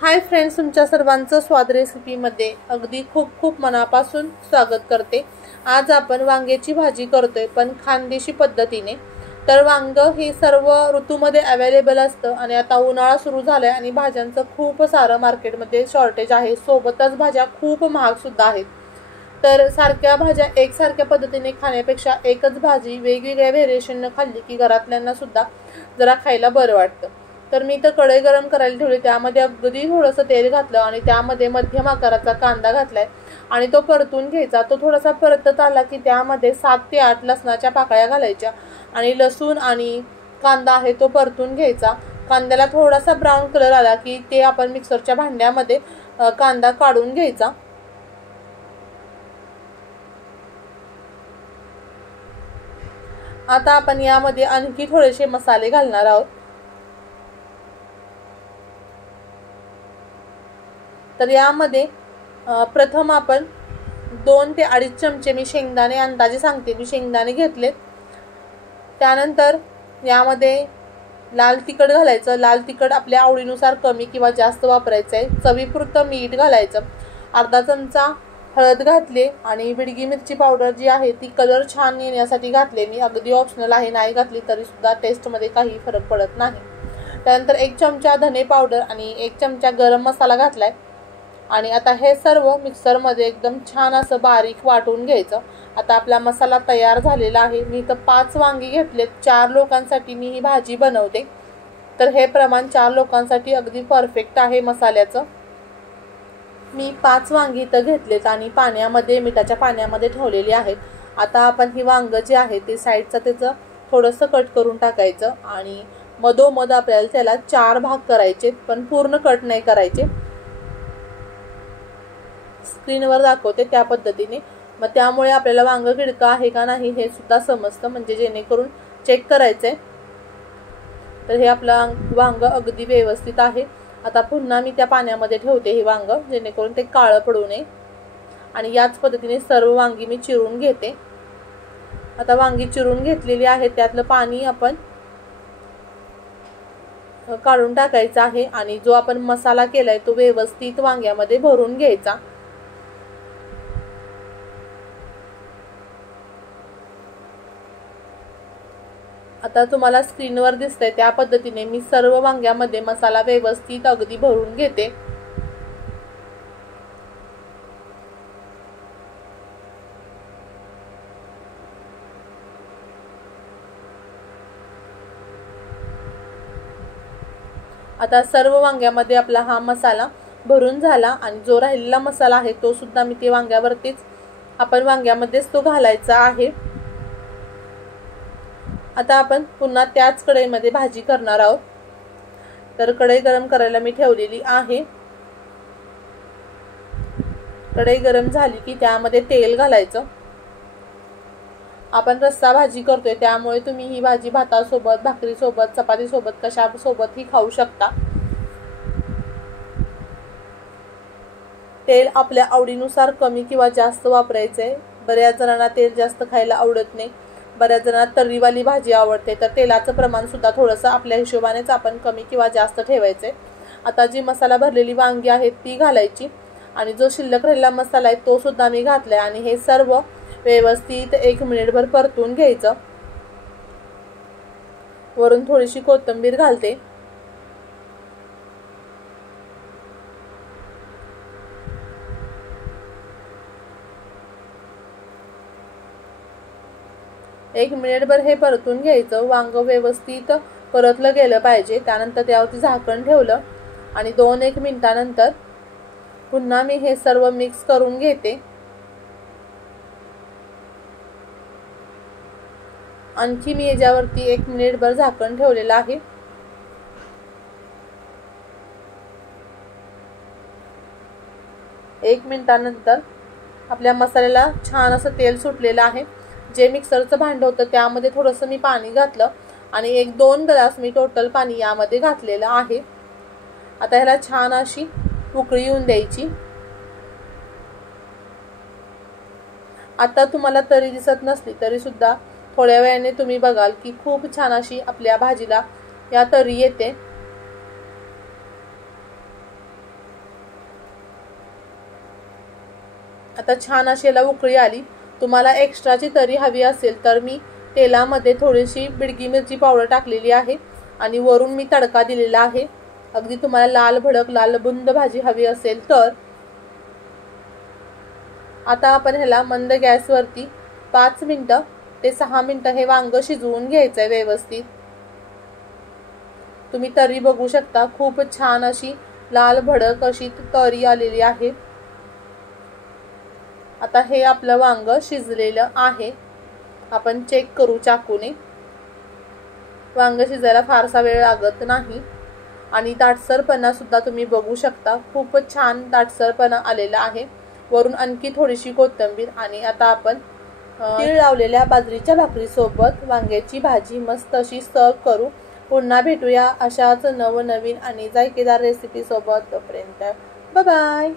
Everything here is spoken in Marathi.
हाय फ्रेंड्स, तुमच्या सर्वांचं स्वाद रेसिपीमध्ये अगदी खूप खूप मनापासून स्वागत करते। आज आपण वांग्याची भाजी करतोय, पण खानदेशी पद्धतीने। तर वांग हे सर्व ऋतूमध्ये अवेलेबल असतं आणि आता उन्हाळा सुरू झालाय आणि भाज्यांचं खूप सारं मार्केटमध्ये शॉर्टेज आहे। सोबतच भाज्या खूप महाग सुद्धा आहेत। तर सारख्या भाज्या एकसारख्या पद्धतीने खाण्यापेक्षा एकच भाजी वेगवेगळ्या व्हेरिएशनने खाल्ली की घरातल्यांना सुद्धा जरा खायला बरं वाटतं। तर मी तर कढई गरम करायला ठेवली, त्यामध्ये अगदी थोडंसं तेल घातलं आणि त्यामध्ये मध्यम आकाराचा कांदा घातलाय आणि तो परतून घ्यायचा। तो थोडासा परतत आला की त्यामध्ये 7 ते 8 लसणाच्या पाकळ्या घालायच्या आणि लसूण आणि कांदा आहे तो परतून घ्यायचा। कांद्याला थोडासा ब्राऊन कलर आला की ते आपण मिक्सरच्या भांड्यामध्ये कांदा काढून घ्यायचा। आता आपण यामध्ये आणखी थोडेसे मसाले घालणार आहोत। तर यामध्ये प्रथम आपण 2 ते 2.5 चमचे मी शेंगदाणे अंदाजे सांगते, मी शेंगदाणे घेतलेत। त्यानंतर यामध्ये लाल तिखट घालायचं। लाल तिखट आपल्या आवडीनुसार कमी किंवा जास्त वापरायचं आहे। चवीपुरतं मीठ घालायचं। अर्धा चमचा हळद घातले आणि बिडगी मिरची पावडर जी आहे ती कलर छान येण्यासाठी घातले मी, अगदी ऑप्शनल आहे, नाही घातली तरी सुद्धा टेस्टमध्ये काही फरक पडत नाही। त्यानंतर 1 चमचा धने पावडर आणि 1 चमचा गरम मसाला घातलाय आणि आता हे सर्व मिक्सरमध्ये एकदम छान असं बारीक वाटून घ्यायचं। आता आपला मसाला तयार झालेला आहे। मी तर 5 वांगी घेतलेत, 4 लोकांसाठी मी ही भाजी बनवते। तर हे प्रमाण 4 लोकांसाठी अगदी परफेक्ट आहे मसाल्याचं। मी 5 वांगी तर घेतलेत आणि पाण्यामध्ये मिठाच्या पाण्यामध्ये ठेवलेली आहेत। आता आपण ही वांग जे आहे ते साईडचं त्याचं थोडंसं कट करून टाकायचं आणि मधोमध आपल्याला त्याला 4 भाग करायचे, पण पूर्ण कट नाही करायचे। स्क्रीनवर दाखवते त्या पद्धतीने, मग त्यामुळे आपल्याला वांग किडकं आहे का नाही हे सुद्धा समजतं, म्हणजे जेणेकरून चेक करायचंय। तर हे आपलं वांग अगदी व्यवस्थित आहे। आता पुन्हा मी त्या पाण्यामध्ये ठेवते हे वांग, जेणेकरून ते काळं पडू नये आणि याच पद्धतीने सर्व वांगी मी चिरून घेते। आता वांगी चिरून घेतलेली आहे, त्यातलं पाणी आपण काढून टाकायचं आहे आणि जो आपण मसाला केलाय तो व्यवस्थित वांग्यामध्ये भरून घ्यायचा। आता तुम्हाला स्क्रीनवर दिसतंय त्या पद्धतीने मी सर्व वांग्यामध्ये मसाला व्यवस्थित अगदी भरून घेते। आता सर्व वांग्यामध्ये आपला हा मसाला भरून झाला आणि जो राहिलेला मसाला आहे तो सुद्धा मी ते वांग्यावरतीच आपण वांग्यामध्येच तो घालायचा आहे। आता आपण पुन्हा त्याच कढईमध्ये भाजी करणार आहोत। तर कढई गरम करायला मी ठेवलेली आहे। कढई गरम झाली की त्यामध्ये तेल घालायचं। आपण रस्सा भाजी करतोय, त्यामुळे तुम्ही ही भाजी भातासोबत, भाकरीसोबत, चपातीसोबत कशासोबतही खाऊ शकता। तेल आपल्या आवडीनुसार कमी किंवा जास्त वापरायचंय। बऱ्याच जणांना तेल जास्त खायला आवडत नाही, बऱ्याच जणांना तर्रीवाली भाजी आवडते, तर तेलाचं प्रमाण सुद्धा थोडंसं आपल्या हिशोबानेच आपण कमी किंवा जास्त ठेवायचंय। आता जी मसाला भरलेली वांगी आहेत ती घालायची आणि जो शिल्लक राहिलेला मसाला आहे तो सुद्धा मी घातलाय आणि हे सर्व व्यवस्थित 1 मिनिटभर परतून घ्यायचं। वरून थोडीशी कोथिंबीर घालते। एक मिनिटभर हे परतून घ्यायचं। वांग व्यवस्थित परतलं गेलं पाहिजे। त्यानंतर त्यावरती झाकण ठेवलं आणि 2-1 मिनिटानंतर पुन्हा मी हे सर्व मिक्स करून घेते। आणखी मी याच्यावरती 1 मिनिटभर झाकण ठेवलेलं आहे। एक मिनिटानंतर आपल्या मसाल्याला छान असं तेल सुटलेलं आहे। जे मिक्सरचं भांडं होतं त्यामध्ये थोडंसं मी पाणी घातलं आणि 1-2 ग्लास मी टोटल पाणी यामध्ये घातलेलं आहे। आता ह्याला छान अशी उकळी येऊन द्यायची। आता तुम्हाला तरी दिसत नसली तरी सुद्धा थोड्या वेळाने तुम्ही बघाल की खूप छान अशी आपल्या भाजीला या तरी येते। आता छान अशी याला उकळी आली। तुम्हाला एक्स्ट्राची तरी हवी असेल तर मी तेलामध्ये थोडीशी बिडगी मिरची पावडर टाकलेली आहे आणि वरून मी तडका दिलेला आहे। अगदी तुम्हाला लाल भडक लाल बुंद भाजी हवी असेल तर आता आपण ह्याला मंद गॅसवरती 5 मिनिटं ते 6 मिनिटं हे वांग शिजवून घ्यायचंय व्यवस्थित। तुम्ही तरी बघू शकता, खूप छान अशी लाल भडक अशी तरी आलेली आहे। आता हे आपलं वांग शिजलेलं आहे। आपण चेक करू चाकूने। वांग शिजायला फारसा वेळ लागत नाही आणि दाटसरपणा सुद्धा तुम्ही बघू शकता, खूप छान दाटसरपणा आलेला आहे। वरून आणखी थोडीशी कोथिंबीर आणि आता आपण तीळ लावलेल्या बाजरीच्या भाकरी सोबत वांग्याची भाजी मस्त अशी सर्व करू। पुन्हा भेटूया अशाच नवनवीन आणि जायकेदार रेसिपी सोबत। तोपर्यंत बाय बाय।